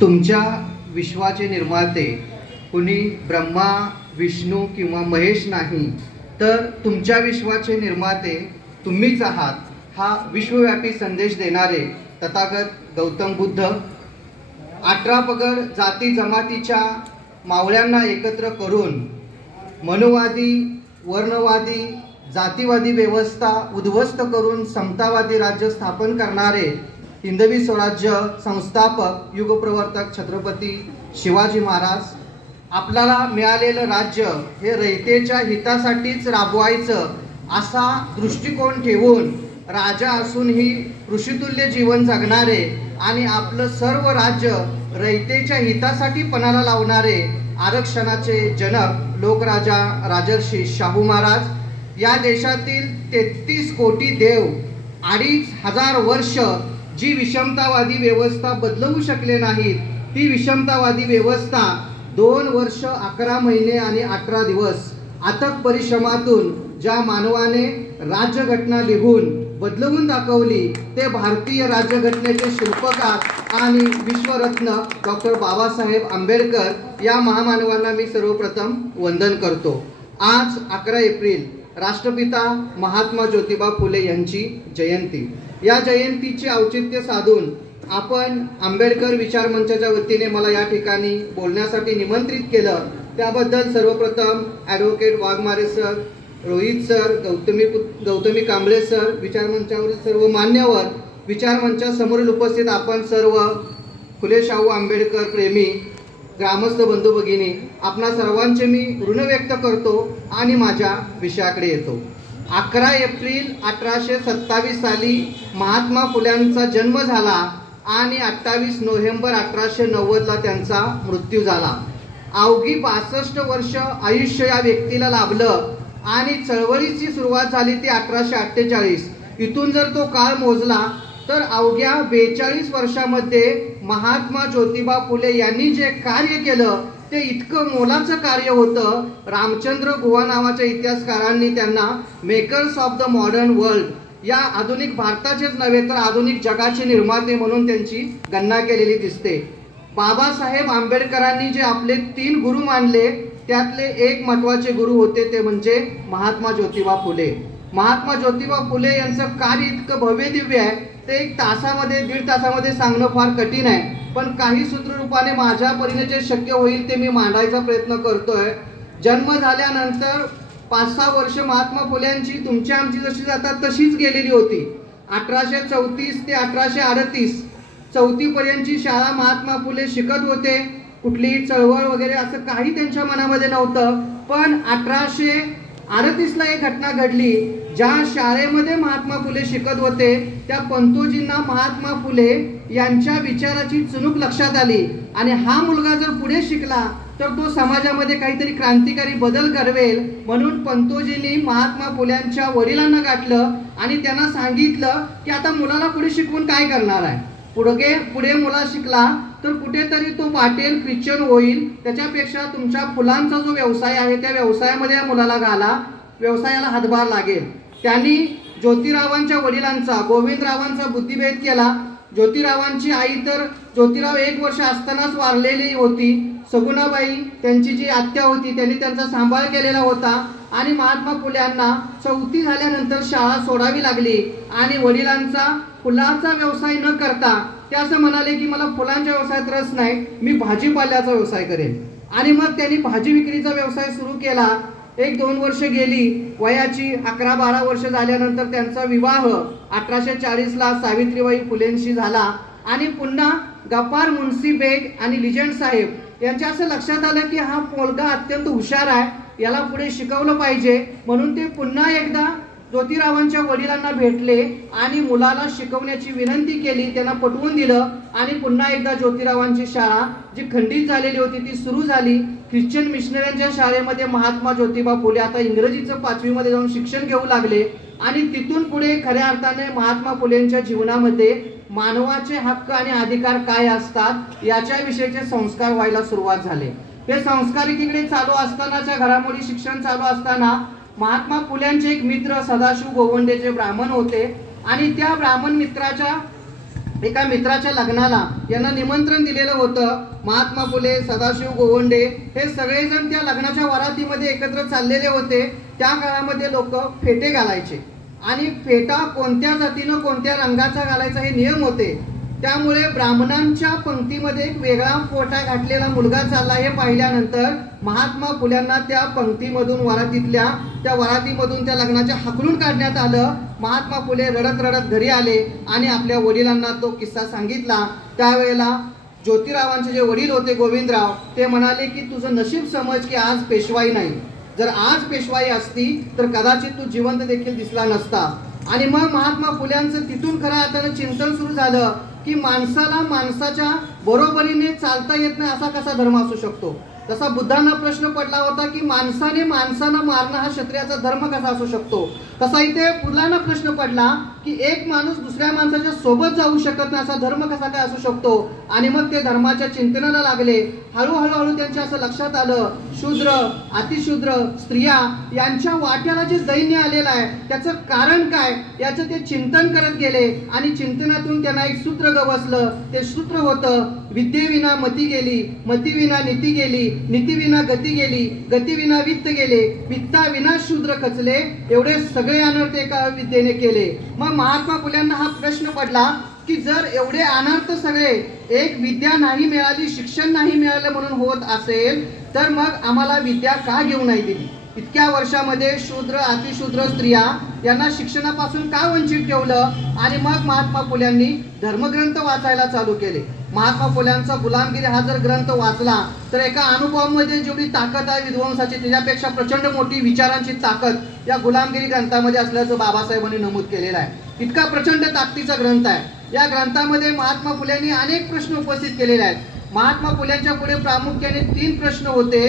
तुमच्या विश्वाचे निर्माते कुणी ब्रह्मा, विष्णू किंवा महेश नाही, तर तुमच्या विश्वाचे निर्माते तुम्हीच आहात, हा विश्वव्यापी संदेश देणारे तथागत गौतम बुद्ध 18 पगड जाती जमातीच्या मावळ्यांना एकत्र करून मनुवादी, वर्णवादी, जातीवादी व्यवस्था उद्ध्वस्त करून समतावादी राज्य स्थापन करणारे हिंदवी स्वराज्य संस्थापक युगप्रवर्तक छत्रपती शिवाजी महाराज आपल्याला मिळालेलं राज्य हे रयतेच्या हितासाठीच राबवायचं असा दृष्टिकोन ठेवून राजा असूनही ऋषितुल्य जीवन जगणारे आणि आपलं सर्व राज्य रयतेच्या हितासाठी पणाला लावणारे आरक्षणाचे जनक लोकराजा राजर्षी शाहू महाराज या देशातील 33 कोटी देव 2500 वर्ष जी विषमतावादी व्यवस्था बदलवू शकले नाहीत, ती विषमतावादी व्यवस्था 2 वर्ष 11 महिने आणि 18 दिवस अथक परिश्रमातून ज्या मानवाने राज्यघटना लिहून बदलवून दाखवली ते भारतीय राज्यघटनेचे शिल्पकार आणि विश्वरत्न डॉक्टर बाबासाहेब आंबेडकर या महामानवांना मी सर्वप्रथम वंदन करतो। आज 11 एप्रिल राष्ट्रपिता महात्मा ज्योतिबा फुले यांची जयंती। या जयंतीचे औचित्य साधून आपण आंबेडकर विचार मंचाच्या वतीने मला या ठिकाणी बोलण्यासाठी निमंत्रित केलं, त्याबद्दल सर्वप्रथम advocate Waghmare sir, Rohit sir, Gautami Kamble sir, विचार मंचावरील सर्व मान्यवर, विचार मंचासमोरील उपस्थित आपण सर्व फुले शाहू आंबेडकर प्रेमी ग्रामस्थ बंधू भगिनी, आपणा सर्वांचे मी ऋण व्यक्त करतो आणि माझ्या विषयाकडे येतो। 11 एप्रिल 1827 साली महात्मा फुल्यांचा जन्म झाला आणि 28 नोव्हेंबर 1890ला त्यांचा मृत्यू झाला। अवघी 62 वर्ष आयुष्य या व्यक्तीला लाभलं आणि चळवळीची सुरुवात झाली ती 1848। इथून जर तो काळ मोजला तर अवघ्या 42 वर्षामध्ये महात्मा ज्योतिबा फुले यांनी जे कार्य केलं ते इतकं मोलाचं कार्य होतं। रामचंद्र गुहा नावाच्या इतिहासकारांनी त्यांना makers of the modern world या आधुनिक भारताचेच नव्हे तर आधुनिक जगाचे निर्माते म्हणून त्यांची गणना केलेली दिसते। बाबासाहेब आंबेडकरांनी जे आपले 3 गुरु मानले त्यातले एक महत्त्वाचे गुरु होते ते म्हणजे महात्मा ज्योतिबा फुले। महात्मा ज्योतिबा फुले यांचं कार्य इतकं भव्य दिव्य आहे ते 1 तासामध्ये 1.5 तासामध्ये सांगणं फार कठीण आहे, पण काही सूत्ररूपाने माझ्या परीने जे शक्य होईल ते मी मांडायचा प्रयत्न करतोय। जन्म झाल्यानंतर 5-6 वर्ष महात्मा फुल्यांची तुमची आमची जशी जातात तशीच गेलेली होती। 1834 ते 1838 4थी पर्यंतची शाळा महात्मा फुले शिकत होते। कुठलीही चळवळ वगैरे असं काही त्यांच्या मनामध्ये नव्हतं, पण 1838ला एक घटना घडली। ज्या शाळेमध्ये महात्मा फुले शिकत होते त्या पंतोजींना महात्मा फुले यांच्या विचाराची चुणूक लक्षात आली आणि हा मुलगा जर पुढे शिकला तर तो समाजामध्ये काहीतरी क्रांतिकारी बदल घडवेल, म्हणून पंतोजींनी महात्मा फुल्यांच्या वडिलांना गाठलं आणि त्यांना सांगितलं की आता मुलाला पुढे शिकवून काय करणार आहे। पुढे मुला शिकला तर कुठेतरी तो पाटील ख्रिश्चन होईल, त्याच्यापेक्षा तुमच्या फुलांचा जो व्यवसाय आहे त्या व्यवसायामध्ये या मुलाला घाला, व्यवसायाला हातभार लागेल। त्यांनी ज्योतिरावांच्या वडिलांचा गोविंदरावांचा बुद्धिभेद केला। ज्योतिरावांची आई तर ज्योतिराव 1 वर्ष असतानाच वारलेली होती। सगुणाबाई त्यांची जी आत्या होती त्यांनी त्यांचा सांभाळ केलेला होता आणि महात्मा फुल्यांना 4थी झाल्यानंतर शाळा सोडावी लागली आणि वडिलांचा फुलांचा व्यवसाय न करता ते असं म्हणाले की मला फुलांच्या व्यवसायात रस नाही, मी भाजीपाल्याचा व्यवसाय करेन। आणि मग त्यांनी भाजी विक्रीचा व्यवसाय सुरू केला। 1-2 वर्ष गेली, वयाची 11-12 वर्ष झाल्यानंतर त्यांचा विवाह 1840ला सावित्रीबाई फुलेंशी झाला आणि पुन्हा गफ्फार मुन्सी बेग आणि लिजंड साहेब यांच्या असं लक्षात आलं की हा मुलगा अत्यंत हुशार आहे, याला पुढे शिकवलं पाहिजे, म्हणून ते पुन्हा एकदा ज्योतिरावांच्या वडिलांना भेटले आणि मुलाला शिकवण्याची विनंती केली, त्यांना पटवून दिलं आणि पुन्हा एकदा ज्योतिरावांची शाळा जी खंडित झालेली होती ती सुरू झाली। ख्रिश्चन मिशनऱ्यांच्या शाळेमध्ये महात्मा ज्योतिबा फुले आता इंग्रजीचं 5वी मध्ये जाऊन शिक्षण घेऊ लागले आणि तिथून पुढे खऱ्या अर्थाने महात्मा फुलेंच्या जीवनामध्ये मानवाचे हक्क आणि अधिकार काय असतात याच्याविषयीचे संस्कार व्हायला सुरुवात झाले। ते संस्कार एकीकडे चालू असतानाच्या घडामोडी शिक्षण चालू असताना महात्मा फुल्यांचे एक मित्र सदाशिव गोवंडे जे ब्राह्मण होते आणि त्या ब्राह्मण मित्राच्या एका मित्राच्या लग्नाला यांना निमंत्रण दिलेलं होतं. महात्मा फुले, सदाशिव गोवंडे हे सगळेजण त्या लग्नाच्या वरातीमध्ये एकत्र चाललेले होते. त्या काळामध्ये लोक फेटे घालायचे आणि फेटा कोणत्या जातीनं कोणत्या रंगाचा घालायचा हे नियम होते. त्यामुळे ब्राह्मणांच्या पंक्तीमध्ये एक वेगळा फोटा घातलेला मुलगा चालला हे पाहिल्यानंतर महात्मा फुल्यांना त्या पंक्तीमधून त्या वरातीमधून त्या लग्नाच्या हाकलून काढण्यात आलं. महात्मा फुले रडत रडत घरी आले आणि आपल्या वडिलांना तो किस्सा सांगितला. त्यावेळेला ज्योतिरावांचे जे वडील होते गोविंदराव, ते म्हणाले की तुझं नशीब समज की आज पेशवाई नाही. जर आज पेशवाई असती तर कदाचित तू जिवंत देखील दिसला नसता. आणि मग महात्मा फुल्यांचं तिथून खरं अर्थानं चिंतन सुरू झालं की माणसाला माणसाच्या बरोबरीने चालता येत नाही असा कसा धर्म असू शकतो. तसा बुद्धांना प्रश्न पडला होता की माणसाने माणसांना मारणं हा क्षत्रियाचा धर्म कसा असू शकतो. तसा इथे फुलांना प्रश्न पडला की एक माणूस दुसऱ्या माणसाच्या सोबत जाऊ शकत नाही असा धर्म कसा काय असू शकतो. आणि मग ते धर्माच्या चिंतनाला लागले. हळूहळू त्यांच्या असं लक्षात आलं, शूद्र, अतिशूद्र, स्त्रिया यांच्या वाट्याला जे दैन्य आलेलं आहे त्याचं कारण काय याचं ते चिंतन करत गेले. आणि चिंतनातून त्यांना एक सूत्र गवसलं. ते सूत्र होतं, विद्येविना मती गेली, मतीविना नीती गेली, नीतीविना गती गेली, गतीविना वित्त गेले, वित्ताविना शूद्र खचले, एवढे सगळे अनर्थ एका विद्येने केले. मग महात्मा फुल्यांना हा प्रश्न पडला की जर एवढे अनर्थ सगळे एक विद्या नाही मिळाली, शिक्षण नाही मिळालं म्हणून होत असेल तर मग आम्हाला विद्या का घेऊ नाही दिली. इतक्या वर्षामध्ये शूद्र, अतिशूद्र, स्त्रिया यांना शिक्षणापासून का वंचित ठेवलं. आणि मग महात्मा फुल्यांनी धर्मग्रंथ वाचायला चालू केले. महात्मा फुल्यांचा गुलामगिरी हा जर ग्रंथ वाचला तर एका अनुभवामध्ये जेवढी ताकद आहे विध्वंसाची त्याच्यापेक्षा प्रचंड मोठी विचारांची ताकद या गुलामगिरी ग्रंथामध्ये असल्याचं बाबासाहेबांनी नमूद केलेलं आहे. इतका प्रचंड ताकदीचा ग्रंथ आहे. या ग्रंथामध्ये महात्मा फुल्यांनी अनेक प्रश्न उपस्थित केलेले आहेत. महात्मा फुल्यांच्या पुढे प्रामुख्याने 3 प्रश्न होते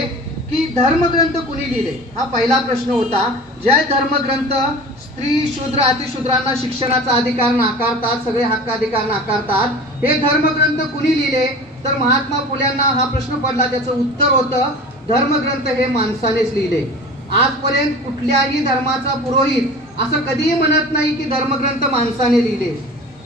की धर्मग्रंथ कुणी लिहिले, हा पहिला प्रश्न होता. जे धर्मग्रंथ स्त्री, शूद्र, अतिशूद्रांना शिक्षणाचा अधिकार नाकारतात, सगळे हक्क अधिकार नाकारतात, हे धर्मग्रंथ कुणी लिहिले. तर महात्मा फुल्यांना हा प्रश्न पडला. त्याचं उत्तर होतं धर्मग्रंथ हे माणसानेच लिहिले. आजपर्यंत कुठल्याही धर्माचा पुरोहित असं कधीही म्हणत नाही की धर्मग्रंथ माणसाने लिहिले.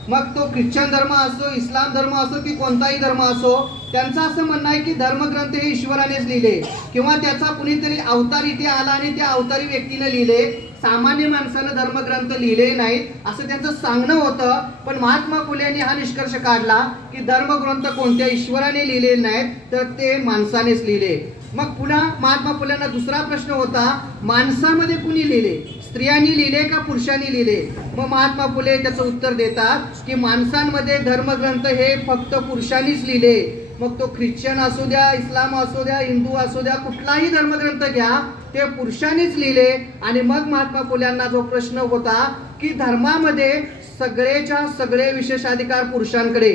मग तो ख्रिश्चन धर्म असो, इस्लाम धर्म असो की कोणताही धर्म असो, त्यांचं असं म्हणणं आहे की धर्मग्रंथ हे ईश्वरानेच लिहिले किंवा त्याचा कुणीतरी अवतार इथे आला आणि त्या अवतारी व्यक्तीने लिहिले, सामान्य माणसानं धर्मग्रंथ लिहिले नाहीत असं त्यांचं सांगणं होतं. पण महात्मा फुल्यांनी हा निष्कर्ष काढला की धर्मग्रंथ कोणत्या ईश्वराने लिहिले नाहीत तर ते माणसानेच लिहिले. मग पुन्हा महात्मा फुल्यांना दुसरा प्रश्न होता, माणसामध्ये कुणी लिहिले, स्त्रियांनी लिहिले का पुरुषांनी लिहिले. मग महात्मा फुले त्याचं उत्तर देतात की माणसांमध्ये धर्मग्रंथ हे फक्त पुरुषांनीच लिहिले. मग तो ख्रिश्चन असू द्या, इस्लाम असू द्या, हिंदू असू द्या, कुठलाही धर्मग्रंथ घ्या ते पुरुषांनीच लिहिले. आणि मग महात्मा फुल्यांना जो प्रश्न होता की धर्मामध्ये सगळेच्या सगळे विशेषाधिकार पुरुषांकडे,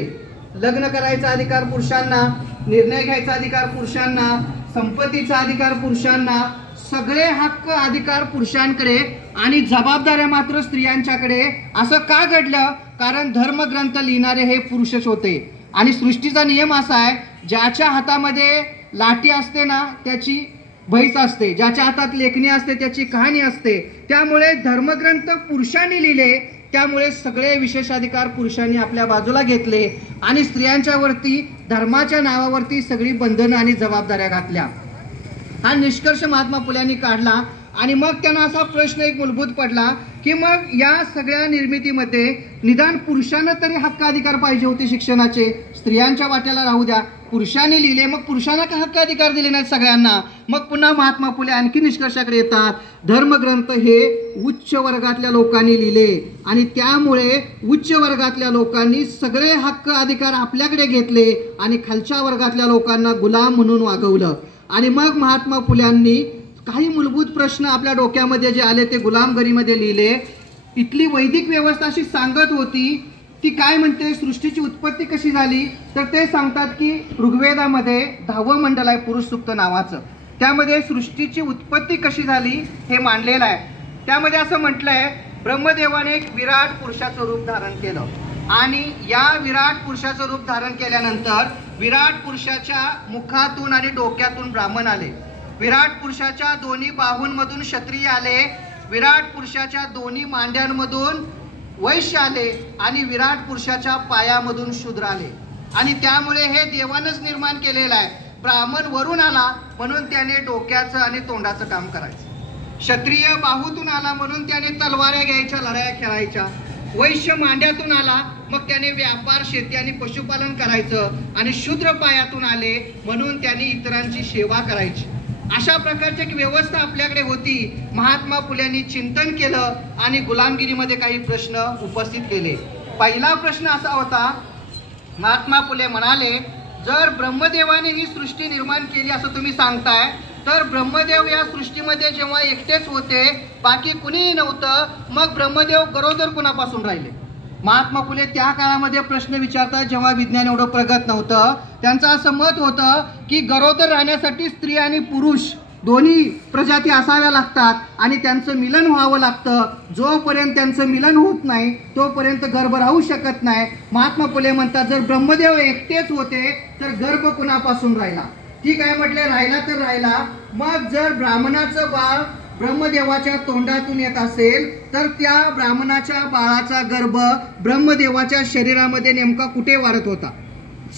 लग्न करायचा अधिकार पुरुषांना, निर्णय घ्यायचा अधिकार पुरुषांना, संपत्तीचा अधिकार पुरुषांना, सगळे हक्क अधिकार पुरुषांकडे आणि जबाबदाऱ्या मात्र स्त्रियांच्याकडे. असं का घडलं? कारण धर्मग्रंथ लिहिणारे हे पुरुषच होते. आणि सृष्टीचा नियम असा आहे, ज्याच्या हातामध्ये लाठी असते ना त्याची भैस असते, ज्याच्या हातात लेखणी असते त्याची कहाणी असते. त्यामुळे धर्मग्रंथ पुरुषांनी लिहिले, त्यामुळे सगळे विशेषाधिकार पुरुषांनी आपल्या बाजूला घेतले आणि स्त्रियांच्या वरती धर्माच्या नावावरती सगळी बंधनं आणि जबाबदाऱ्या घातल्या. हा निष्कर्ष महात्मा फुल्यांनी काढला. आणि मग त्यांना असा प्रश्न एक मूलभूत पडला की मग या सगळ्या निर्मितीमध्ये निदान पुरुषांना तरी हक्क अधिकार पाहिजे होते शिक्षणाचे. स्त्रियांच्या वाट्याला राहू द्या, पुरुषांनी लिहिले, मग पुरुषांना का हक्क अधिकार दिले नाहीत सगळ्यांना. मग पुन्हा महात्मा फुले आणखी निष्कर्षाकडे येतात, धर्मग्रंथ हे उच्च वर्गातल्या लोकांनी लिहिले आणि त्यामुळे उच्च वर्गातल्या लोकांनी सगळे हक्क अधिकार आपल्याकडे घेतले आणि खालच्या वर्गातल्या लोकांना गुलाम म्हणून वागवलं. आणि मग महात्मा फुल्यांनी काही मूलभूत प्रश्न आपल्या डोक्यामध्ये जे आले ते गुलामगिरीमध्ये लिहिले. इथली वैदिक व्यवस्था अशी सांगत होती, ती काय म्हणते, सृष्टीची उत्पत्ती कशी झाली तर ते सांगतात की ऋग्वेदामध्ये 10वं मंडल आहे पुरुष सूक्त नावाचं, त्यामध्ये सृष्टीची उत्पत्ती कशी झाली हे मांडलेलं आहे. त्यामध्ये असं म्हटलंय, ब्रह्मदेवाने एक विराट पुरुषाचं रूप धारण केलं आणि या विराट पुरुषाचं रूप धारण केल्यानंतर विराट पुरुषाच्या मुखातून आणि डोक्यातून ब्राह्मण आले, विराट पुरुषाच्या दोन्ही बाहूंमधून क्षत्रिय आले, विराट पुरुषाच्या दोन्ही मांड्यांमधून वैश्य आले आणि विराट पुरुषाच्या पायामधून शूद्र आले आणि त्यामुळे हे देवानंच निर्माण केलेलं आहे. ब्राह्मण वरून आला म्हणून त्याने डोक्याचं आणि तोंडाचं काम करायचं. क्षत्रिय बाहूतून आला म्हणून त्याने तलवाऱ्या घ्यायच्या, लढाया खेळायच्या. वैश्य मांड्यातून आला मग त्याने व्यापार, शेती आणि पशुपालन करायचं. आणि शूद्र पायातून आले म्हणून त्याने इतरांची सेवा करायची. अशा प्रकारची एक व्यवस्था आपल्याकडे होती. महात्मा फुल्यांनी चिंतन केलं आणि गुलामगिरीमध्ये काही प्रश्न उपस्थित केले. पहिला प्रश्न असा होता, महात्मा फुले म्हणाले, जर ब्रह्मदेवाने ही सृष्टी निर्माण केली असं तुम्ही सांगताय, तर ब्रह्मदेव या सृष्टीमध्ये जेव्हा एकटेच होते, बाकी कुणीही नव्हतं, मग ब्रह्मदेव गरोदर कुणापासून राहिले? महात्मा फुले त्या काळामध्ये प्रश्न विचारतात जेव्हा विज्ञान एवढं प्रगत नव्हतं. त्यांचं असं मत होतं की गरोदर राहण्यासाठी स्त्री आणि पुरुष दोन्ही प्रजाती असाव्या लागतात आणि त्यांचं मिलन व्हावं लागतं. जोपर्यंत त्यांचं मिलन होत नाही तोपर्यंत गर्भ राहू शकत नाही. महात्मा फुले म्हणतात, जर ब्रह्मदेव एकटेच होते तर गर्भ कुणापासून राहिला? ठीक आहे म्हटले, राहिला तर राहिला. मग जर ब्राह्मणाचं बाळ ब्रह्मदेवाच्या तोंडातून येत असेल तर त्या ब्राह्मणाच्या बाळाचा गर्भ ब्रह्मदेवाच्या शरीरामध्ये नेमका कुठे वाढत होता?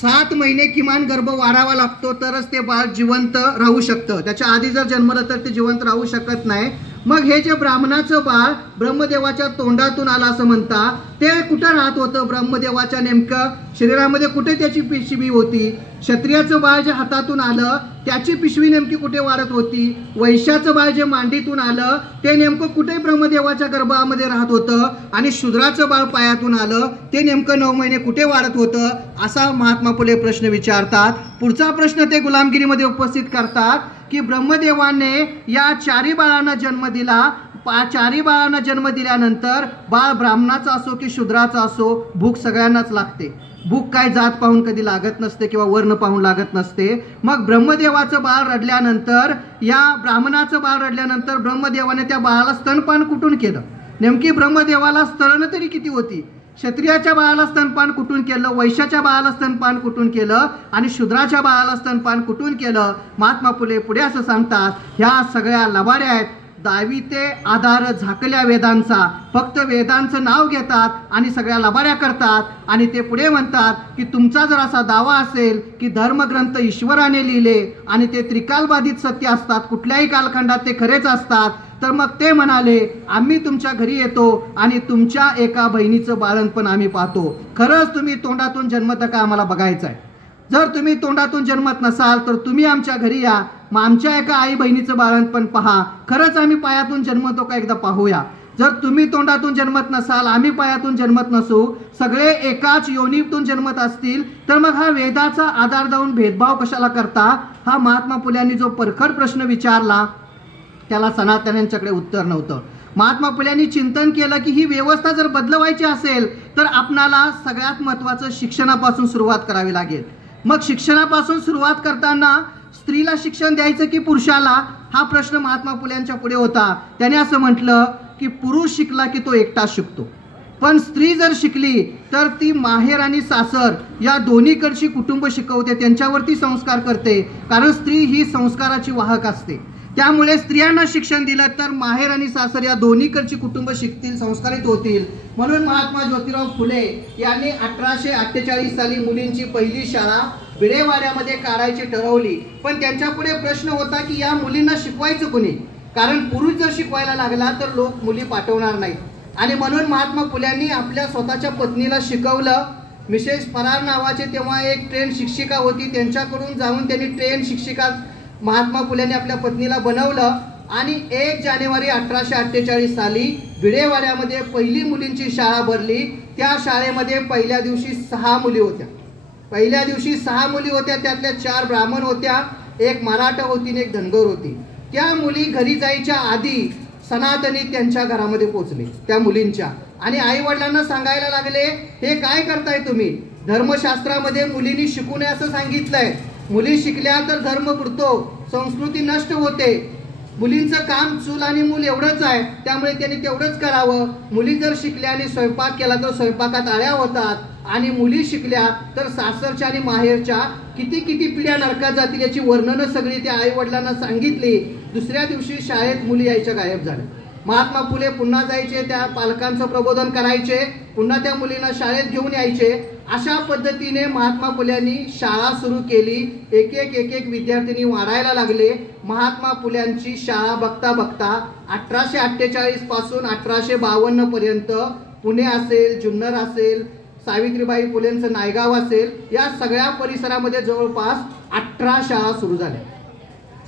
7 महिने किमान गर्भ वाढावा लागतो तरच ते बाळ जिवंत राहू शकतं. त्याच्या आधी जर जन्मलं तर ते जिवंत राहू शकत नाही. मग हे जे ब्राह्मणाचं बाळ ब्रह्मदेवाच्या तोंडातून आलं असं म्हणता, ते कुठं राहत होतं? ब्रह्मदेवाच्या नेमकं शरीरामध्ये कुठे त्याची पिशवी होती? क्षत्रियाचं बाळ जे हातातून आलं त्याची पिशवी नेमकी कुठे वाढत होती? वैश्याचं बाळ जे मांडीतून आलं ते नेमकं कुठे ब्रह्मदेवाच्या गर्भामध्ये राहत होतं? आणि शूद्राचं बाळ पायातून आलं ते नेमकं 9 महिने कुठे वाढत होतं? असा महात्मा फुले प्रश्न विचारतात. पुढचा प्रश्न ते गुलामगिरीमध्ये उपस्थित करतात की ब्रह्मदेवाने या 4 बाळांना जन्म दिला. 4 बाळांना जन्म दिल्यानंतर बाळ ब्राह्मणाचा असो की शूद्राचा असो, भूक सगळ्यांनाच लागते. भूक काय जात पाहून कधी लागत नसते किंवा वर्ण पाहून लागत नसते. मग ब्रह्मदेवाचं बाळ रडल्यानंतर, या ब्राह्मणाचं बाळ रडल्यानंतर ब्रह्मदेवाने त्या बाळाला स्तनपान कुठून केलं? नेमकी ब्रह्मदेवाला स्तन तरी किती होती? क्षत्रियाच्या बाळाला स्तनपान कुठून केलं? वैश्याच्या बाळाला स्तनपान कुठून केलं? आणि शूद्राच्या बाळाला स्तनपान कुठून केलं? महात्मा फुले पुढे असं सांगतात, ह्या सगळ्या लबाड्या आहेत. 10वी ते आधार झाकल्या वेदांचा, फक्त वेदांचं नाव घेतात आणि सगळ्या लबाड्या करतात. आणि ते पुढे म्हणतात की तुमचा जर असा दावा असेल की धर्मग्रंथ ईश्वराने लिहिले आणि ते त्रिकालबाधित सत्य असतात, कुठल्याही कालखंडात ते खरेच असतात, तर मग ते म्हणाले, आम्ही तुमच्या घरी येतो आणि तुमच्या एका बहिणीचं बाळणपण आम्ही पाहतो. खरंच तुम्ही तोंडातून जन्मत का आम्हाला बघायचं आहे? जर तुम्ही तोंडातून जन्मत नसाल तर तुम्ही आमच्या घरी या, मग आमच्या एका आई बहिणीचं बाळणपण पहा. खरंच आम्ही पायातून जन्मतो का एकदा पाहूया. जर तुम्ही तोंडातून जन्मत नसाल, आम्ही पायातून जन्मत नसू, सगळे एकाच योनीतून जन्मत असतील, तर मग हा वेदाचा आधार देऊन भेदभाव कशाला करता? हा महात्मा फुल्यांनी जो परखड प्रश्न विचारला त्याला सनातन्यांच्याकडे उत्तर नव्हतं. महात्मा फुल्यांनी चिंतन केलं की ही व्यवस्था जर बदलवायची असेल तर आपणाला सगळ्यात महत्त्वाचं शिक्षणापासून सुरुवात करावी लागेल. मग शिक्षणापासून सुरुवात करताना स्त्रीला शिक्षण द्यायचं की पुरुषाला, हा प्रश्न महात्मा फुल्यांच्या पुढे होता. त्याने असं म्हटलं की पुरुष शिकला की तो एकटा शिकतो, पण स्त्री जर शिकली तर ती माहेर आणि सासर या दोन्हीकडची कुटुंब शिकवते, त्यांच्यावरती संस्कार करते. कारण स्त्री ही संस्काराची वाहक असते. त्यामुळे स्त्रियांना शिक्षण दिलं तर माहेर आणि सासर या दोन्हीकडची कुटुंब शिकतील, संस्कारित होतील. म्हणून महात्मा ज्योतिराव फुले यांनी 1848 साली मुलींची पहिली शाळा बिडेवाड्यामध्ये काढायची ठरवली. पण त्यांच्या पुढे प्रश्न होता की या मुलींना शिकवायचं कोणी? कारण पुरुष जर शिकवायला लागला तर लोक मुली पाठवणार नाहीत. आणि म्हणून महात्मा फुल्यांनी आपल्या स्वतःच्या पत्नीला शिकवलं. मिसेस फरार नावाचे तेव्हा एक ट्रेन शिक्षिका होती, त्यांच्याकडून जाऊन त्यांनी ट्रेन शिक्षिका महात्मा फुल्यांनी आपल्या पत्नीला बनवलं. आणि 1 जानेवारी 1848 साली बिडेवाड्यामध्ये पहिली मुलींची शाळा भरली. त्या शाळेमध्ये पहिल्या दिवशी 6 मुली होत्या. पहिल्या दिवशी 6 मुली होत्या, त्यातल्या 4 ब्राह्मण होत्या, 1 मराठा होती आणि 1 धनगर होती. त्या मुली घरी जायच्या आधी सनातनी त्यांच्या घरामध्ये पोहोचले, त्या मुलींच्या, आणि आई वडिलांना सांगायला लागले, हे काय करताय तुम्ही? धर्मशास्त्रामध्ये मुलींनी शिकू नये असं सांगितलंय. मुली शिकल्या तर धर्म बुडतो, संस्कृती नष्ट होते. मुलींचं काम चूल आणि मूल एवढंच आहे, त्यामुळे त्यांनी तेवढंच करावं. मुली जर शिकल्या आणि स्वयंपाक केला तर स्वयंपाकात आळ्या होतात, आणि मुली शिकल्या तर सासरच्या आणि माहेरच्या किती किती पिढ्या नरकात जातील याची वर्णनं सगळी त्या आई वडिलांना सांगितली. दुसऱ्या दिवशी शाळेत मुली यायच्या गायब झाल्या. महात्मा फुले पुन्हा जायचे, त्या पालकांचं प्रबोधन करायचे, पुन्हा त्या मुलींना शाळेत घेऊन यायचे. अशा पद्धतीने महात्मा फुल्यांनी शाळा सुरू केली. एक एक विद्यार्थिनी वाढायला लागले. महात्मा फुल्यांची शाळा बघता बघता 1848 पासून 1852 पर्यंत पुणे असेल, जुन्नर असेल, सावित्रीबाई फुलेंचं नायगाव असेल, या सगळ्या परिसरामध्ये जवळपास 18 शाळा सुरू झाल्या.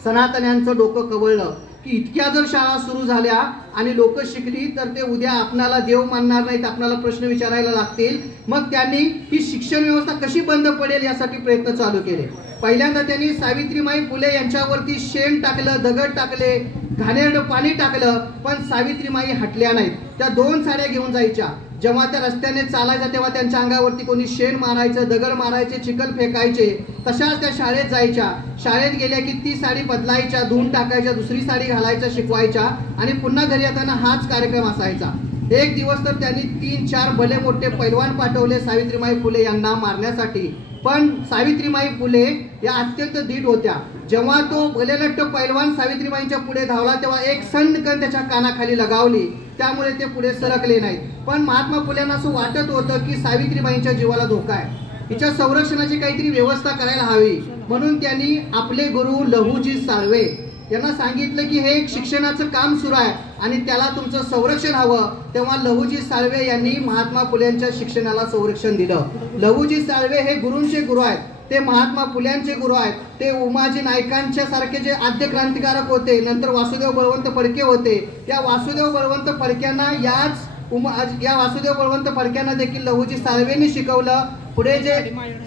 सनातन्यांचं डोकं कवळलं की इतक्या जर शाळा सुरू झाल्या आणि लोक शिकली तर ते उद्या आपणाला देव मानणार नाहीत, आपणाला प्रश्न विचारायला लागतील. मग त्यांनी ही शिक्षण व्यवस्था कशी बंद पडेल यासाठी प्रयत्न चालू केले. पहिल्यांदा त्यांनी सावित्रीबाई फुले यांच्यावरती शेण टाकलं, दगड टाकले, घाणेरडं पाणी टाकलं, पण सावित्रीबाई हटल्या नाहीत. त्या 2 साड्या घेऊन जायच्या. जेव्हा त्या रस्त्याने चालायच्या तेव्हा त्यांच्या अंगावरती कोणी शेण मारायचं, दगड मारायचे, चिखल फेकायचे. तशाच त्या शाळेत जायच्या. शाळेत गेल्या की ती साडी बदलायच्या, धुवून टाकायच्या, दुसरी साडी घालायच्या, शिकवायच्या आणि पुन्हा घरी येताना हाच कार्यक्रम असायचा. एक दिवस तर त्यांनी 3-4 भले मोठे पैलवान पाठवले सावित्रीबाई फुले यांना मारण्यासाठी. पण सावित्रीबाई फुले या अत्यंत धीट होत्या. जेव्हा तो भलेलट्ट पैलवान सावित्रीबाईंच्या पुढे धावला तेव्हा एक सणकण त्याच्या कानाखाली लगावली, त्यामुळे ते पुढे सरकले नाहीत. पण महात्मा फुल्यांना असं वाटत होतं की सावित्रीबाईंच्या जीवाला धोका आहे, हिच्या संरक्षणाची काहीतरी व्यवस्था करायला हवी. म्हणून त्यांनी आपले गुरु लहुजी साळवे यांना सांगितलं की हे एक शिक्षणाचं काम सुरू आहे आणि त्याला तुमचं संरक्षण हवं. तेव्हा लहुजी साळवे यांनी महात्मा फुल्यांच्या शिक्षणाला संरक्षण दिलं. लहुजी साळवे हे गुरूंचे गुरु आहेत, ते महात्मा फुल्यांचे गुरु आहेत. ते उमाजी नायकांच्या सारखे जे आद्य क्रांतिकारक होते, नंतर वासुदेव बळवंत फडके होते. या वासुदेव बळवंत फडक्यांना या वासुदेव बळवंत फडक्यांना देखील लहुजी साळवेंनी शिकवलं. पुढे जे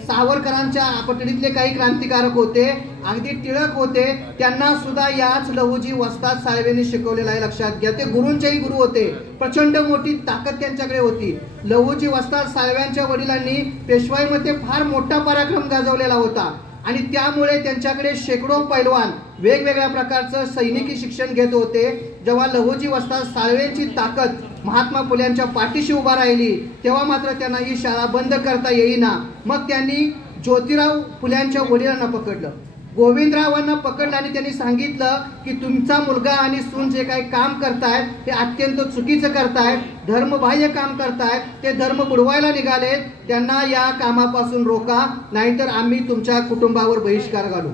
सावरकरांच्या पटडीतले काही क्रांतिकारक होते, अगदी टिळक होते, त्यांना सुद्धा याच लहुजी वस्ताद साळवेंनी शिकवलेलं आहे. लक्षात घ्या, ते गुरूंचेही गुरु होते. प्रचंड मोठी ताकद त्यांच्याकडे होती. लहुजी वस्ताद साळव्यांच्या वडिलांनी पेशवाईमध्ये फार मोठा पराक्रम गाजवलेला होता आणि त्यामुळे त्यांच्याकडे शेकडो पैलवान वेगवेगळ्या प्रकारचं सैनिकी शिक्षण घेत होते. जेव्हा लहुजी वस्ताद साळवेंची ताकद महात्मा फुल्यांच्या पाठीशी उभा राहिली तेव्हा मात्र त्यांना ही शाळा बंद करता येईना. मग त्यांनी ज्योतिराव फुल्यांच्या वडिलांना पकडलं, गोविंदरावांना पकडलं आणि त्यांनी सांगितलं की तुमचा मुलगा आणि सून जे काही काम करतायत ते अत्यंत चुकीचं करतायत, धर्मबाह्य काम करतायत, ते धर्म बुडवायला निघालेत, त्यांना या कामापासून रोका, नाहीतर आम्ही तुमच्या कुटुंबावर बहिष्कार घालू.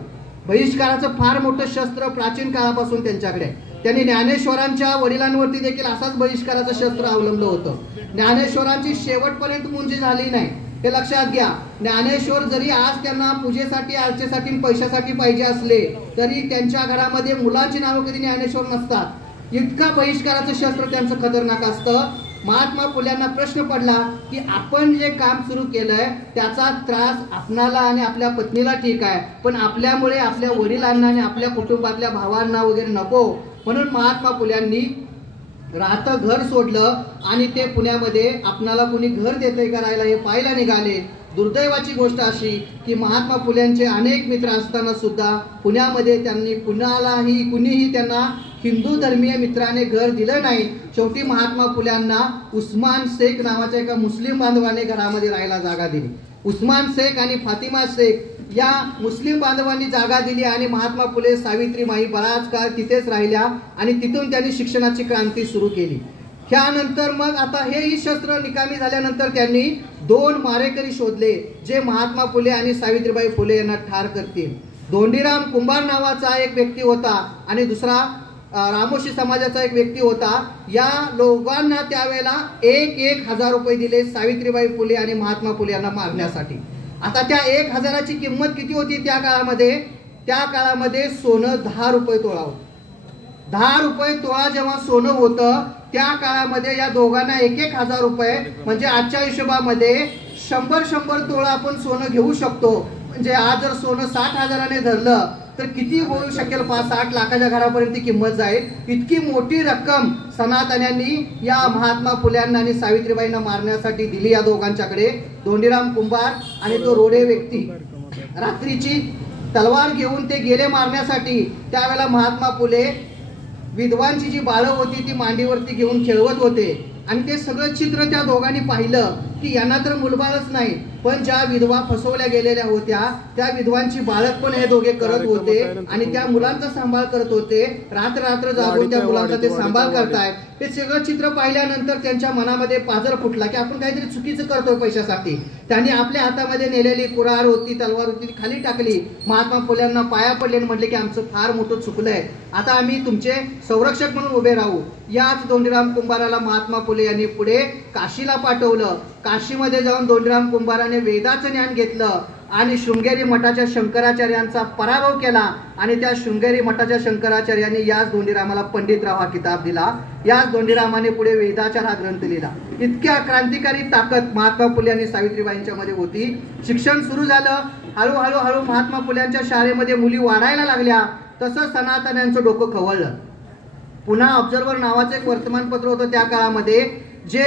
बहिष्काराचं फार मोठं शस्त्र प्राचीन काळापासून त्यांच्याकडे आहे. त्यांनी ज्ञानेश्वरांच्या वडिलांवरती देखील असाच बहिष्काराचं शस्त्र अवलंबलं होतं. ज्ञानेश्वरांची शेवटपर्यंत मुंजी झाली नाही, हे लक्षात घ्या. ज्ञानेश्वर जरी आज त्यांना पूजेसाठी, अर्चेसाठी, पैशासाठी पाहिजे असले तरी त्यांच्या घरामध्ये मुलांची नावं कधी ज्ञानेश्वर नसतात. इतका बहिष्काराचं शस्त्र त्यांचं खतरनाक असतं. महात्मा फुल्यांना प्रश्न पडला की आपण जे काम सुरू केलंय त्याचा त्रास आपणाला आणि आपल्या पत्नीला ठीक आहे, पण आपल्यामुळे आपल्या वडिलांना आणि आपल्या कुटुंबातल्या भावांना वगैरे नको. म्हणून महात्मा फुल्यांनी राहतं घर सोडलं आणि ते पुण्यामध्ये आपणाला कुणी घर देतंय करायला हे पाहायला निघाले. दुर्दैवाची गोष्ट अशी की महात्मा फुल्यांचे अनेक मित्र असताना सुद्धा पुण्यामध्ये त्यांनी कुणीही त्यांना हिंदू धर्मीय मित्राने घर दिलं नाही. शेवटी महात्मा फुल्यांना उस्मान शेख नावाच्या एका मुस्लिम बांधवाने घरामध्ये राहायला जागा दिली. उस्मान शेख आणि फातिमा शेख या मुस्लिम बांधवांनी जागा दिली आणि महात्मा फुले, सावित्रीबाई बराच काळ तिथेच राहिल्या आणि तिथून त्यांनी शिक्षणाची क्रांती सुरू केली. त्यानंतर मग आता हेही शस्त्र निकामी झाल्यानंतर त्यांनी 2 मारेकरी शोधले जे महात्मा फुले आणि सावित्रीबाई फुले यांना ठार करतील. धोंडीराम कुंभार नावाचा एक व्यक्ती होता आणि दुसरा रामोशी समाजाचा एक व्यक्ती होता. या लोकांना त्यावेळेला 1,000 रुपये दिले सावित्रीबाई फुले आणि महात्मा फुले यांना मारण्यासाठी. आता त्या 1,000ची किंमत किती होती त्या काळामध्ये? त्या काळामध्ये सोनं 10 रुपये तोळा होतं. 10 रुपये तोळा जेव्हा सोनं होतं त्या काळामध्ये या दोघांना 1,000 रुपये म्हणजे आजच्या हिशोबामध्ये 100 तोळा आपण सोनं घेऊ शकतो. म्हणजे आज जर सोनं 60,000ने धरलं तर किती होऊ शकेल? 5-8 लाखाच्या घरापर्यंत किंमत जाईल. इतकी मोठी रक्कम सनातन्यांनी या महात्मा फुल्यांना आणि सावित्रीबाईंना मारण्यासाठी दिली या दोघांच्याकडे. धोंडीराम कुंभार आणि तो रोडे व्यक्ती रात्रीची तलवार घेऊन ते गेले मारण्यासाठी. त्यावेळेला महात्मा फुले विधवांची जी बाळं होती ती मांडीवरती घेऊन खेळवत होते. आणि ते सगळं चित्र त्या दोघांनी पाहिलं की यांना तर मुलबाळच नाही, पण ज्या विधवा फसवल्या गेलेल्या होत्या त्या विधवांची बाळक पण हे दोघे करत होते आणि त्या मुलांचा सांभाळ करत होते, रात्र जागून त्या मुलांचा ते सांभाळ करतायत. हे सगळं चित्र पाहिल्यानंतर त्यांच्या मनामध्ये पाझर फुटला की आपण काहीतरी चुकीचं करतोय पैशासाठी. त्यांनी आपल्या हातामध्ये नेलेली कुऱ्हाड होती, तलवार होती, ती खाली टाकली. महात्मा फुल्यांना पाया पडले आणि म्हटले की आमचं फार मोठं चुकलंय, आता आम्ही तुमचे संरक्षक म्हणून उभे राहू. याच धोंडीराम कुंभाराला महात्मा फुले यांनी पुढे काशीला पाठवलं. काशीमध्ये जाऊन धोंडीराम कुंभाराने वेदाचं ज्ञान घेतलं आणि शृंगेरी मठाच्या शंकराचार्यांचा पराभव केला आणि त्या शृंगेरी मठाच्या शंकराचार्यांनी याच धोंडीरामाला पंडितराव हा किताब दिला. याच धोंडीरामाने पुढे वेदाचार हा ग्रंथ लिहिला. इतक्या क्रांतिकारी ताकद महात्मा फुले आणि सावित्रीबाईंच्या मध्ये होती. शिक्षण सुरू झालं. हळूहळू महात्मा फुल्यांच्या शाळेमध्ये मुली वाढायला लागल्या. तसं सनातन्यांचं डोकं खवळलं. पुन्हा ऑब्झर्वर नावाचं एक वर्तमानपत्र होतं त्या काळामध्ये, जे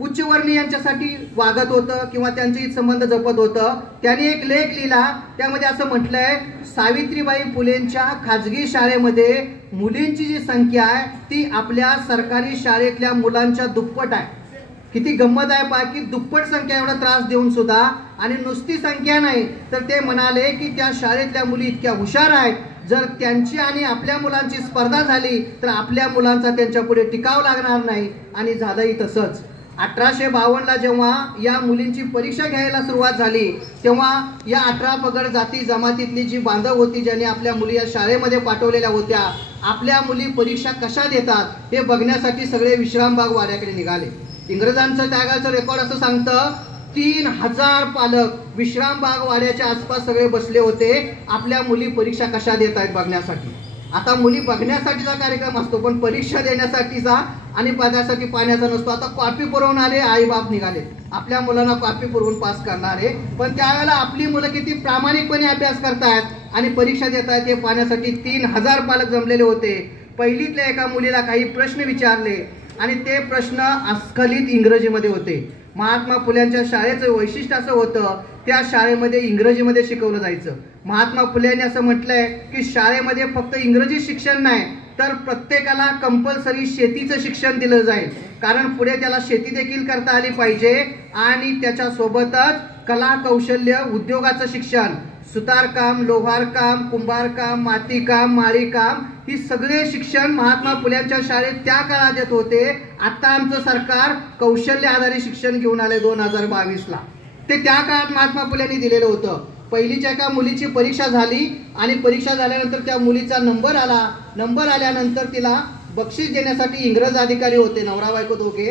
उच्चवर्णीयांच्यासाठी वागत होतं किंवा त्यांचे हितसंबंध जपत होतं. त्यांनी एक लेख लिहिला. त्यामध्ये असं म्हटलंय, सावित्रीबाई फुलेंच्या खाजगी शाळेमध्ये मुलींची जी संख्या आहे ती आपल्या सरकारी शाळेतल्या मुलांच्या दुप्पट आहे. किती गंमत आहे पहा की दुप्पट संख्या एवढा त्रास देऊन सुद्धा, आणि नुसती संख्या नाही तर ते म्हणाले की त्या शाळेतल्या मुली इतक्या हुशार आहेत, जर त्यांची आणि आपल्या मुलांची स्पर्धा झाली तर आपल्या मुलांचा त्यांच्या पुढे टिकाव लागणार नाही. आणि झालंही तसंच. 1852ला जेव्हा या मुलींची परीक्षा घ्यायला सुरुवात झाली तेव्हा या 18 पगड जाती जमातीतली जी बांधव होती, ज्यांनी आपल्या मुली या शाळेमध्ये पाठवलेल्या होत्या, आपल्या मुली परीक्षा कशा देतात हे बघण्यासाठी सगळे विश्रामबाग वाड्याकडे निघाले. इंग्रजांचं त्यागाचं रेकॉर्ड असं सांगतं, 3000 पालक विश्रामबाग वाड्याच्या आसपास सगळे बसले होते आपल्या मुली परीक्षा कशा देत आहेत बघण्यासाठी. आता मुली बघण्यासाठीचा कार्यक्रम असतो, पण परीक्षा देण्यासाठीचा आणि पदासाठी पाण्याचा नसतो. आता कॉपी पुरवणारे आई बाप निघाले, आपल्या मुलांना कॉपी पुरवून पास करणारे. पण त्यावेळेला आपली मुलं किती प्रामाणिकपणे अभ्यास करतायत आणि परीक्षा देत आहेत हे पाहण्यासाठी 3000 पालक जमलेले होते. पहिलीतल्या एका मुलीला काही प्रश्न विचारले आणि ते प्रश्न अस्खलित इंग्रजीमध्ये होते. महात्मा फुल्यांच्या शाळेचं वैशिष्ट्य असं होतं, त्या शाळेमध्ये इंग्रजीमध्ये शिकवलं जायचं. महात्मा फुल्यांनी असं म्हटलंय की शाळेमध्ये फक्त इंग्रजी शिक्षण नाही तर प्रत्येकाला कंपल्सरी शेतीचं शिक्षण दिलं जाईल, कारण पुढे त्याला शेती देखील करता आली पाहिजे. आणि त्याच्यासोबतच कला कौशल्य उद्योगाचं शिक्षण, सुतारकाम, लोहारकाम, कुंभारकाम, मातीकाम, माळीकाम, ही सगळे शिक्षण महात्मा फुल्यांच्या शाळेत त्या काळात देत होते. आता आमचं सरकार कौशल्य आधारित शिक्षण घेऊन आले 2022ला. ते त्या काळात महात्मा फुल्यांनी दिलेलं होतं. पहिलीच्या एका मुलीची परीक्षा झाली आणि परीक्षा झाल्यानंतर त्या मुलीचा नंबर आला. नंबर आल्यानंतर तिला बक्षीस देण्यासाठी इंग्रज अधिकारी होते, नवरा बायको दोघे,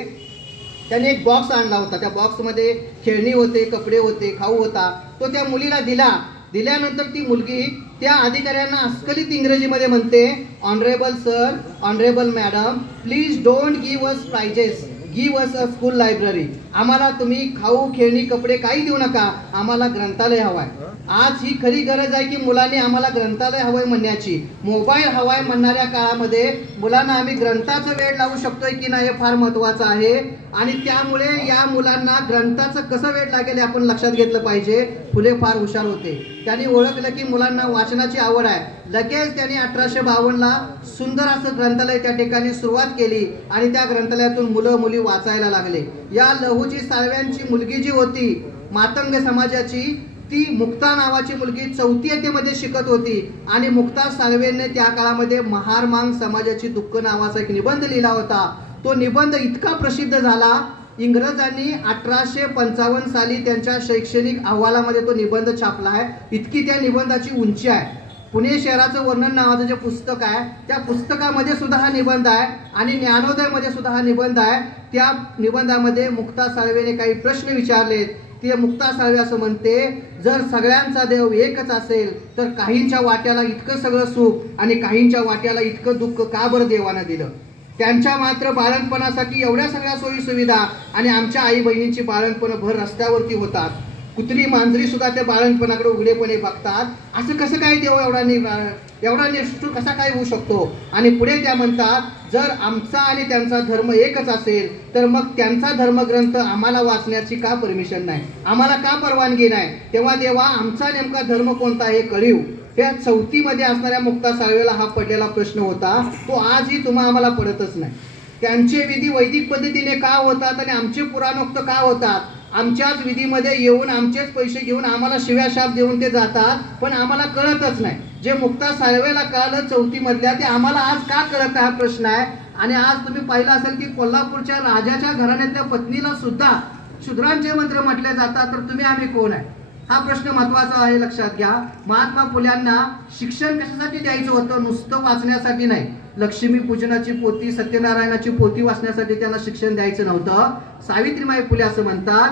त्यांनी एक बॉक्स आणला होता. त्या बॉक्समध्ये खेळणी होते, कपडे होते, खाऊ होता. तो त्या मुलीला दिला. दिल्यानंतर ती मुलगी त्या अधिकाऱ्यांना अस्खलित इंग्रजीमध्ये म्हणते, honourable sir, honourable madam, please don't give us prizes, give us a school library. आम्हाला तुम्ही खाऊ, खेळणी, कपडे काही देऊ नका, आम्हाला ग्रंथालय हवाय. आज ही खरी गरज आहे की मुलांनी आम्हाला ग्रंथालय हवंय म्हणण्याची. मोबाईल हवाय म्हणणाऱ्या काळामध्ये मुलांना आम्ही ग्रंथाचं वेळ लावू शकतोय की नाही हे फार महत्वाचं आहे. आणि त्यामुळे या मुलांना ग्रंथाचं कसं वेळ लागेल आपण लक्षात घेतलं पाहिजे. फुले फार हुशार होते. त्यांनी ओळखलं की मुलांना वाचनाची आवड आहे. लगेच त्यांनी 1852ला सुंदर असं ग्रंथालय त्या ठिकाणी सुरुवात केली आणि त्या ग्रंथालयातून मुलं मुली वाचायला लागले. या लहुजी साळव्यांची मुलगी जी होती मातंग समाजाची, ती मुक्ता नावाची मुलगी 4थी इयत्तेमध्ये शिकत होती आणि मुक्ता साळवेंनी त्या काळामध्ये महारमांग समाजाची दुःख नावाचा एक निबंध लिहिला होता. तो निबंध इतका प्रसिद्ध झाला, इंग्रजांनी 1855 साली त्यांच्या शैक्षणिक अहवालामध्ये तो निबंध छापला आहे. इतकी त्या निबंधाची उंची आहे. पुणे शहराचं वर्णन नावाचं जे पुस्तक आहे त्या पुस्तकामध्ये सुद्धा हा निबंध आहे आणि ज्ञानोदयमध्ये सुद्धा हा निबंध आहे. त्या निबंधामध्ये मुक्ता साळवेने काही प्रश्न विचारलेत. ते मुक्ता साळवे असं म्हणते, जर सगळ्यांचा देव एकच असेल तर काहींच्या वाट्याला इतकं सगळं सुख आणि काहींच्या वाट्याला इतकं दुःख का बरं देवानं दिलं. त्यांच्या मात्र बाळणपणासाठी एवढ्या सगळ्या सोयी सुविधा आणि आमच्या आई बहिणींची बाळणपण भर रस्त्यावरती होतात. कुत्री मांजरी सुद्धा त्या बाळणपणाकडे उघडेपणे बघतात. असं कसं काय देव एवढा निष्ठुर कसा काय होऊ शकतो. आणि पुढे त्या म्हणतात, जर आमचा आणि त्यांचा धर्म एकच असेल तर मग त्यांचा धर्मग्रंथ आम्हाला वाचण्याची का परमिशन नाही, आम्हाला का परवानगी नाही. तेव्हा देवा आमचा नेमका धर्म कोणता हे कळीव. त्या 4थी मध्ये असणाऱ्या मुक्ता साळवेला हा पडलेला प्रश्न होता. तो आजही तुम्हा आम्हाला पडतच नाही. त्यांचे विधी वैदिक पद्धतीने का होतात आणि आमचे पुराणोक्त का होतात? आमच्याच विधीमध्ये येऊन आमचेच पैसे घेऊन आम्हाला शिव्या शाप देऊन ते जातात, पण आम्हाला कळतच नाही. जे मुक्ता साळवेला कळलं 4थी मधल्या ते आम्हाला आज का कळत हा प्रश्न आहे. आणि आज तुम्ही पाहिलं असेल की कोल्हापूरच्या राजाच्या घराण्यातल्या पत्नीला सुद्धा शूद्रांचे मंत्र म्हटले जातात, तर तुम्ही आम्ही कोण आहे? हा प्रश्न महत्वाचा आहे, लक्षात घ्या. महात्मा फुल्यांना शिक्षण कशासाठी द्यायचं होतं? नुसतं वाचण्यासाठी नाही. लक्ष्मी पूजनाची पोथी, सत्यनारायणाची पोथी वाचण्यासाठी त्यांना शिक्षण द्यायचं नव्हतं. सावित्रीबाई फुले असं म्हणतात,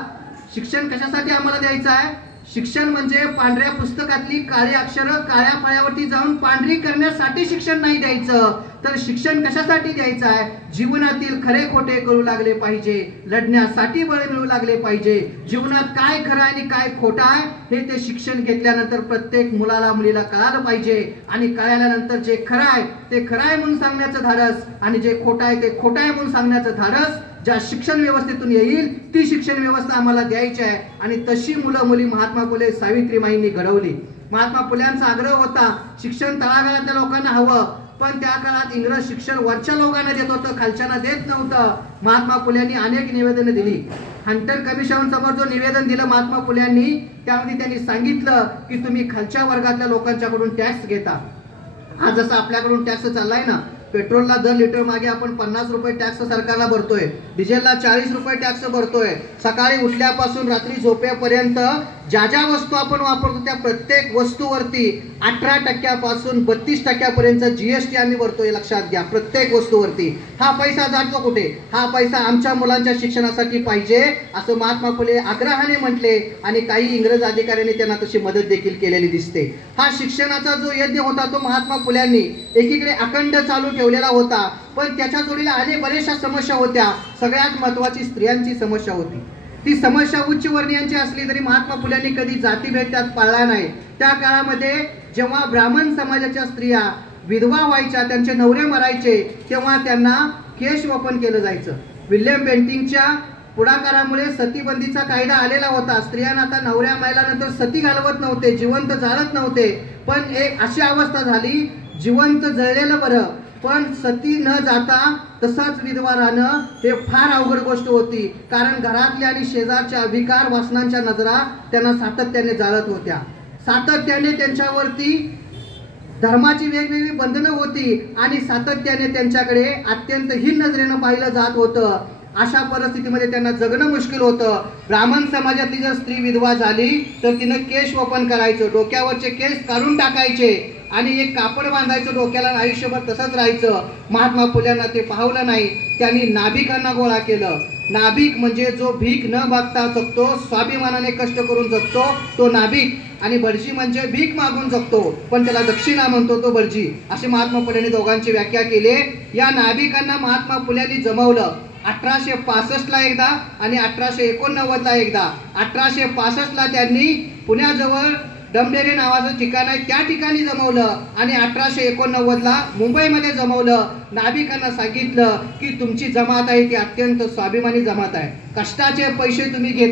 शिक्षण कशासाठी आम्हाला द्यायचं आहे? शिक्षण म्हणजे पांढऱ्या पुस्तकातली काळी अक्षरं काळ्या फळ्यावरती जाऊन पांढरी करण्यासाठी शिक्षण नाही द्यायचं. तर शिक्षण कशासाठी द्यायचं आहे? जीवनातील खरे खोटे कळू लागले पाहिजे, लढण्यासाठी बळ मिळू लागले पाहिजे. जीवनात काय खरं आहे आणि काय खोटं आहे हे ते शिक्षण घेतल्यानंतर प्रत्येक मुलाला मुलीला कळालं पाहिजे. आणि कळाल्यानंतर जे खरं आहे ते खरं आहे म्हणून सांगण्याचं धाडस आणि जे खोटं आहे ते खोटं आहे म्हणून सांगण्याचं धाडस ज्या शिक्षण व्यवस्थेतून येईल ती शिक्षण व्यवस्था आम्हाला द्यायची आहे. आणि तशी मुलं मुली महात्मा फुले सावित्रीबाईंनी घडवली. महात्मा फुल्यांचा आग्रह होता शिक्षण तळागाळातल्या लोकांना हवं, पण त्या काळात इंग्रज शिक्षण वरच्या लोकांना देत होतं, खालच्यांना देत नव्हतं. महात्मा फुल्यांनी अनेक निवेदनं दिली. हंटर कमिशन समोर जो निवेदन दिलं महात्मा फुल्यांनी, त्यामध्ये त्यांनी सांगितलं की तुम्ही खालच्या वर्गातल्या लोकांच्याकडून टॅक्स घेता. आज जसं आपल्याकडून टॅक्स चाललाय ना, पेट्रोलला दर लिटर मागे आपण 50 रुपये टॅक्स सरकारला भरतोय, डिझेलला 40 रुपये टॅक्स भरतोय. सकाळी उठल्यापासून रात्री झोपेपर्यंत ज्या ज्या वस्तू आपण वापरतो त्या प्रत्येक वस्तूवरती 18% 32% जीएसटी आम्ही भरतोय. लक्षात घ्या, प्रत्येक वस्तूवरती. हा पैसा जातो कुठे? हा पैसा आमच्या मुलांच्या शिक्षणासाठी पाहिजे असं महात्मा फुले आग्रहाने म्हटले. आणि काही इंग्रज अधिकाऱ्यांनी त्यांना तशी मदत देखील केलेली दिसते. हा शिक्षणाचा जो यज्ञ होता तो महात्मा फुल्यांनी एकीकडे अखंड चालू ठेवलेला होता, पण त्याच्या जोडीला अनेक बऱ्याचशा समस्या होत्या. सगळ्यात महत्वाची स्त्रियांची समस्या होती. ती समस्या उच्च वर्णीयांची असली तरी महात्मा फुल्यांनी कधी जातीभेद त्यात पाळला नाही. त्या काळामध्ये जेव्हा ब्राह्मण समाजाच्या स्त्रिया विधवा व्हायच्या, त्यांचे नवरे मरायचे, तेव्हा त्यांना केश वपन केलं जायचं. विल्यम बेंटिंगच्या पुढाकारामुळे सतीबंदीचा कायदा आलेला होता. स्त्रियांना आता नवऱ्या मायल्यानंतर सती घालवत नव्हते, जिवंत जाळत नव्हते. पण एक अशी अवस्था झाली, जिवंत जळलेलं बरं, पण सती न जाता तसाच विधवा राहणं हे फार अवघड गोष्ट होती. कारण घरातल्या आणि शेजारच्या विकार वासनांच्या नजरा त्यांना सातत्याने जाळत होत्या. सातत्याने त्यांच्यावरती धर्माची वेगवेगळी बंधनं होती आणि सातत्याने त्यांच्याकडे अत्यंत हीन नजरेनं पाहिलं जात होतं. अशा परिस्थितीमध्ये त्यांना जगणं मुश्किल होतं. ब्राह्मण समाजातली जर स्त्री विधवा झाली तर तिनं केश वपन करायचं, डोक्यावरचे केस काढून टाकायचे आणि एक कापड बांधायचं डोक्याला, आयुष्यभर तसंच राहायचं. महात्मा फुल्यांना ते पाहवलं नाही. त्यांनी नाभिकांना गोळा केलं. नाभिक म्हणजे जो भीक न मागता जगतो, स्वाभिमानाने कष्ट करून जगतो तो नाभिक. आणि भटजी म्हणजे भीक मागून जगतो पण त्याला दक्षिणा म्हणतो तो भटजी. असे महात्मा फुल्यांनी दोघांची व्याख्या केली. या नाभिकांना महात्मा फुल्यांनी जमवलं. 1865 ला एकदा आणि 1889 ला एकदा. 1865 ला त्यांनी पुण्याजवळ डमडेरे नावाचं ठिकाण आहे त्या ठिकाणी जमवलं आणि 1889 ला मुंबईमध्ये जमवलं. नाभिकांना सांगितलं की तुमची जमात आहे ती अत्यंत स्वाभिमानी जमात आहे, कष्टाचे पैसे तुम्ही घेता